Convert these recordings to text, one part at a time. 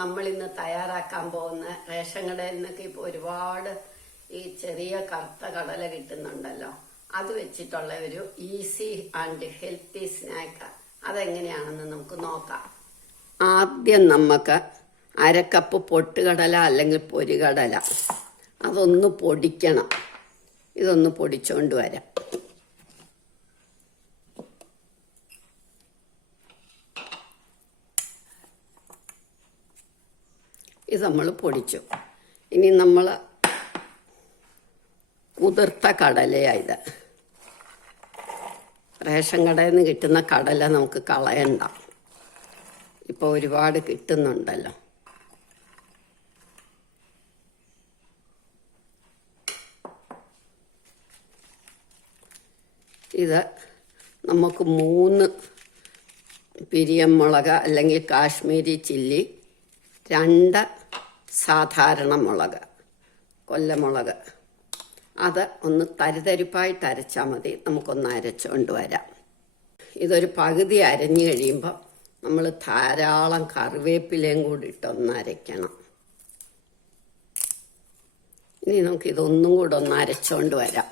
നമ്മൾ ഇന്ന് തയ്യാറാക്കാൻ പോകുന്ന റേഷൻ കടയിൽ നിന്നൊക്കെ ഇപ്പോൾ ഒരുപാട് ഈ ചെറിയ കറുത്ത കടല കിട്ടുന്നുണ്ടല്ലോ. അത് വെച്ചിട്ടുള്ള ഒരു ഈസി ആൻഡ് ഹെൽത്തി സ്നാക്ക് അതെങ്ങനെയാണെന്ന് നമുക്ക് നോക്കാം. ആദ്യം നമുക്ക് അരക്കപ്പ് പൊട്ടുകടല അല്ലെങ്കിൽ പൊരികടല അതൊന്ന് പൊടിക്കണം. ഇതൊന്ന് പൊടിച്ചോണ്ട് വരാം. ഇത് നമ്മൾ പൊടിച്ചു. ഇനി നമ്മൾ കുതിർത്ത കടലയായത്. റേഷൻ കടയിൽ നിന്ന് കിട്ടുന്ന കടല നമുക്ക് കളയണ്ട. ഇപ്പോൾ ഒരുപാട് കിട്ടുന്നുണ്ടല്ലോ. ഇത് നമുക്ക് 3 പിരിയമുളക് അല്ലെങ്കിൽ കാശ്മീരി ചില്ലി, 2 സാധാരണ മുളക്, കൊല്ലമുളക്, അത് ഒന്ന് തരിതരിപ്പായിട്ട് അരച്ചാൽ മതി. നമുക്കൊന്ന് അരച്ചുകൊണ്ട് വരാം. ഇതൊരു പകുതി അരഞ്ഞു കഴിയുമ്പോൾ നമ്മൾ ധാരാളം കറിവേപ്പിലയും കൂടി ഇട്ടൊന്ന് അരയ്ക്കണം. ഇനി നമുക്കിതൊന്നും കൂടെ ഒന്ന് അരച്ചുകൊണ്ട് വരാം.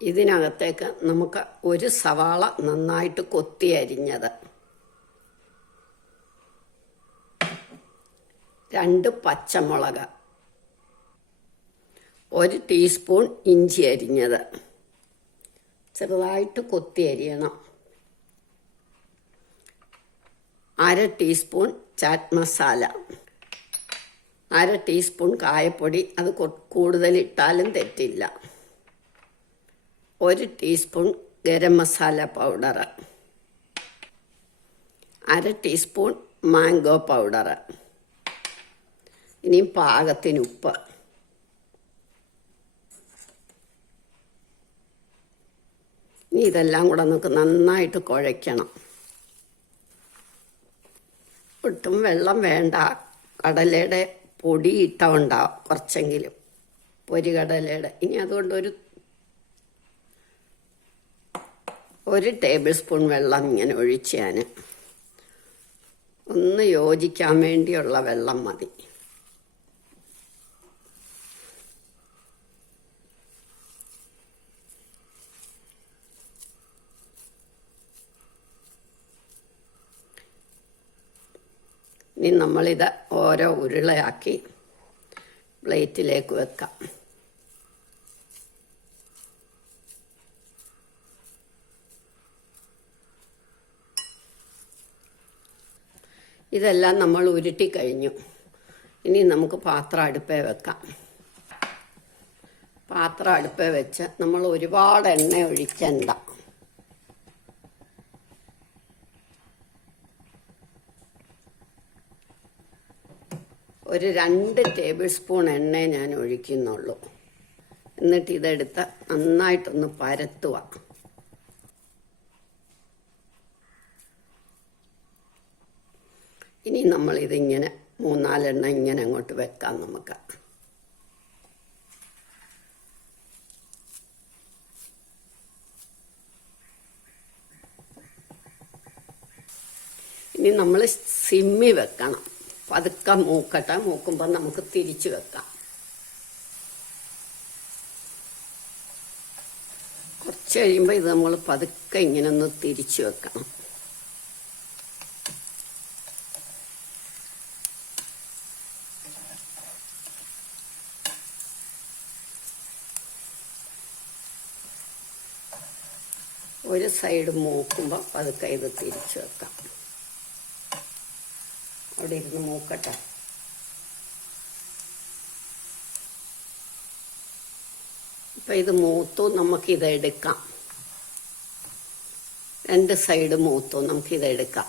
ഇതിനകത്തേക്ക് നമുക്ക് 1 സവാള നന്നായിട്ട് കൊത്തി അരിഞ്ഞത്, 2 പച്ചമുളക്, 1 ടീസ്പൂൺ ഇഞ്ചി അരിഞ്ഞത്, ചെറുതായിട്ട് കൊത്തി അരിയണം, 1/2 ടീസ്പൂൺ ചാറ്റ് മസാല, 1/2 ടീസ്പൂൺ കായപ്പൊടി, അത് കൂടുതലിട്ടാലും തെറ്റില്ല, 1 teaspoon garam masala powder, 1/2 teaspoon mango powder, ഇനിയും പാകത്തിന് ഉപ്പ്. ഇനി ഇതെല്ലാം കൂടെ നമുക്ക് നന്നായിട്ട് കുഴയ്ക്കണം. ഒട്ടും വെള്ളം വേണ്ട. കടലയുടെ പൊടി ഇട്ടുണ്ടാവും കുറച്ചെങ്കിലും, പൊരികടലയുടെ. ഇനി അതുകൊണ്ട് 1 ടേബിൾ സ്പൂൺ വെള്ളം ഇങ്ങനെ ഒഴിച്ചാൽ ഒന്ന് യോജിക്കാൻ വേണ്ടിയുള്ള വെള്ളം മതി. ഇനി നമ്മളിത് ഓരോ ഉരുളയാക്കി പ്ലേറ്റിലേക്ക് വെക്കാം. ഇതെല്ലാം നമ്മൾ ഉരുട്ടി കഴിഞ്ഞു. ഇനി നമുക്ക് പാത്രം അടുപ്പേ വെക്കാം. പാത്രം അടുപ്പേ വെച്ച് നമ്മൾ ഒരുപാട് എണ്ണ ഒഴിക്കണ്ട. ഒരു 2 ടേബിൾ സ്പൂൺ എണ്ണ ഞാൻ ഒഴിക്കുന്നുള്ളൂ. എന്നിട്ട് ഇതെടുത്ത് നന്നായിട്ടൊന്ന് പരത്തുക. ഇനി നമ്മളിതിങ്ങനെ 3-4 എണ്ണ ഇങ്ങനെ അങ്ങോട്ട് വെക്കാം നമുക്ക്. ഇനി നമ്മൾ സിമ്മി വെക്കണം. പതുക്കെ മൂക്കട്ടെ. മൂക്കുമ്പോൾ നമുക്ക് തിരിച്ചു വെക്കാം. കുറച്ച് കഴിയുമ്പോൾ ഇത് നമ്മൾ പതുക്കെ ഇങ്ങനെ ഒന്ന് തിരിച്ചു വെക്കണം. ഒരു സൈഡ് മൂക്കുമ്പോൾ പതുക്കെ ഇത് തിരിച്ചു വെക്കാം. അവിടെ ഇരുന്ന് മൂക്കട്ടെ. ഇപ്പം ഇത് മൂത്തു. നമുക്കിതെടുക്കാം. 2 സൈഡ് മൂത്തു. നമുക്കിതെടുക്കാം.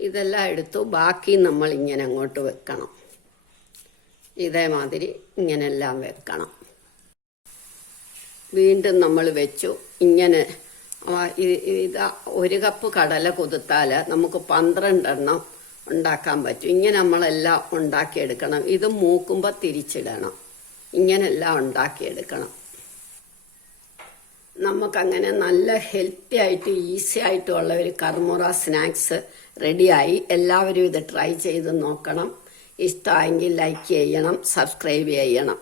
ഇതെല്ലാം എടുത്തു. ബാക്കി നമ്മളിങ്ങനെ അങ്ങോട്ട് വെക്കണം. ഇതേമാതിരി ഇങ്ങനെല്ലാം വെക്കണം. വീണ്ടും നമ്മൾ വെച്ചു. ഇങ്ങനെ ഇത് 1 കപ്പ് കടല കുതിർത്താൽ നമുക്ക് 12 എണ്ണം ഉണ്ടാക്കാൻ പറ്റും. ഇങ്ങനെ നമ്മളെല്ലാം ഉണ്ടാക്കിയെടുക്കണം. ഇത് മൂക്കുമ്പോൾ തിരിച്ചിടണം. ഇങ്ങനെല്ലാം ഉണ്ടാക്കിയെടുക്കണം. നമുക്കങ്ങനെ നല്ല ഹെൽത്തി ആയിട്ട് ഈസി ആയിട്ടുള്ള ഒരു കർമുറ സ്നാക്സ് റെഡിയായി. എല്ലാവരും ഇത് ട്രൈ ചെയ്ത് നോക്കണം. ഇഷ്ടമായെങ്കിൽ ലൈക്ക് ചെയ്യണം, സബ്സ്ക്രൈബ് ചെയ്യണം.